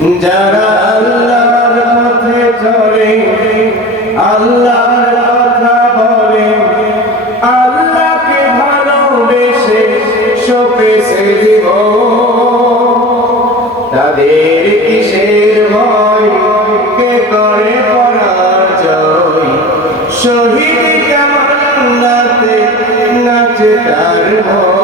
যারা আল্লাহর পথে চলে, আল্লাহর কথা বলে, আল্লাহকে ভালোবেসে সপেছে দিব তাদের কিসের ভয়? কে করে পরাজয়? শহীদ কেমন নাতে নাচে তার ভয়?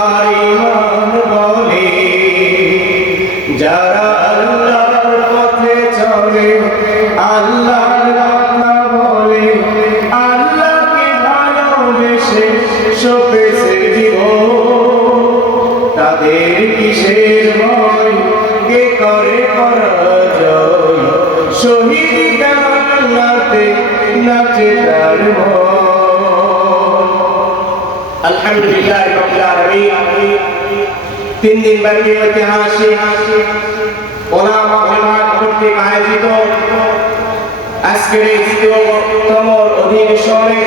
তিন দিন ব্যাপী ঐতিহাসিক ওলামা ওলামা কর্তৃক আয়োজিত আজকের এই তৃতীয়তম অধিবেশনে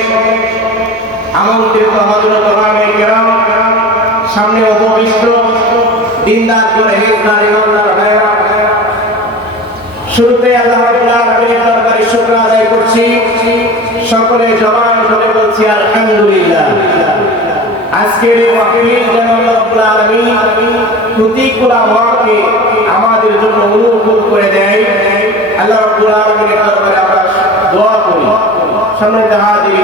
আমন্ত্রিত হজরত সামনে উপবিষ্ট দিনদার করে হিজদার ইমানদার ভাইরা শুরুতে আল্লাহ আলামিনের দরবারে শুকর আদায় করছি। সকলে জবান করে বলছি, আলহামদুলিল্লাহ। আজকের এই মাহফিল যেন রাব্বুল আলামিন প্রতিকূল আবহাওয়াকে আমাদের জন্য অনুকূল করে দেয়। আল্লাহ রাব্বুল আলামিনের দরবারে আমরা দোয়া করি। সামনে হাজির,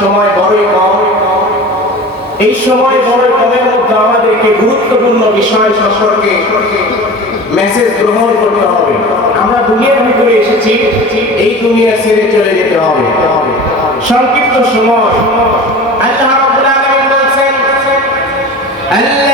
সময় বড়ই কম। এই সময় বড় কমের মধ্যে আমাদেরকে গুরুত্বপূর্ণ বিষয় সম্পর্কে মেসেজ গ্রহণ করতে হবে। আমরা দুনিয়ার ভিতরে এসেছি, এই দুনিয়া ছেড়ে চলে যেতে হবে। সংক্ষিপ্ত সময়। আল্লাহ রাব্বুল আল্লাহ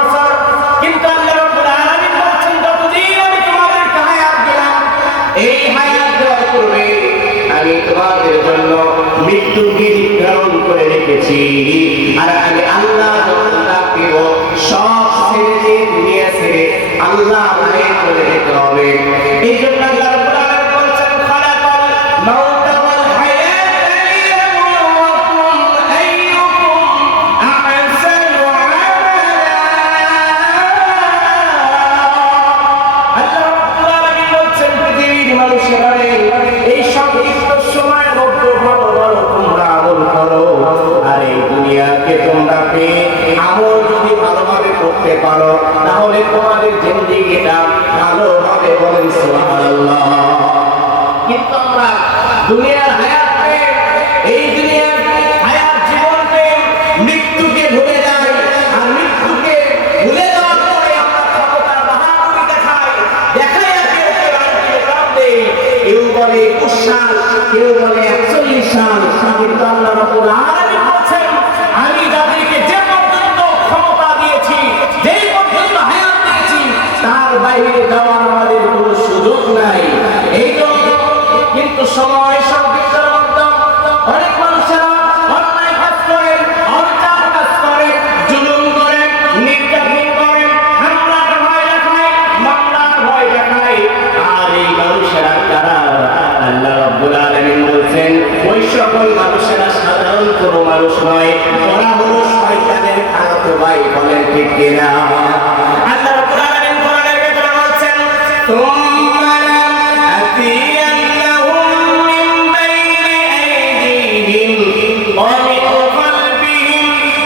ছেড়ে আল্লাহ মানে মৃত্যুকে ভুলে মৃত্যুকে ভুলে যাওয়ার পরে আমরা ক্ষমতার বাহাদুরি দেখাই দেখাই কেউ বলে একচল্লিশ সাল কিন্তু আল্লাহ আলামিন সময়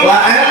Well, I,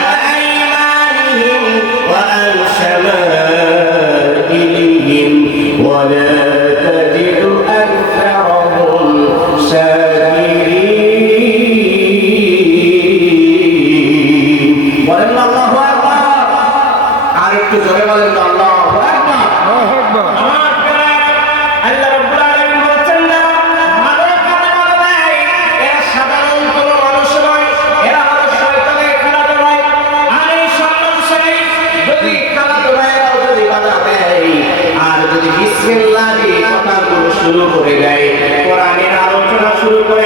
শুরু করে দেয়। কোরআনের আলোচনা শুরু করে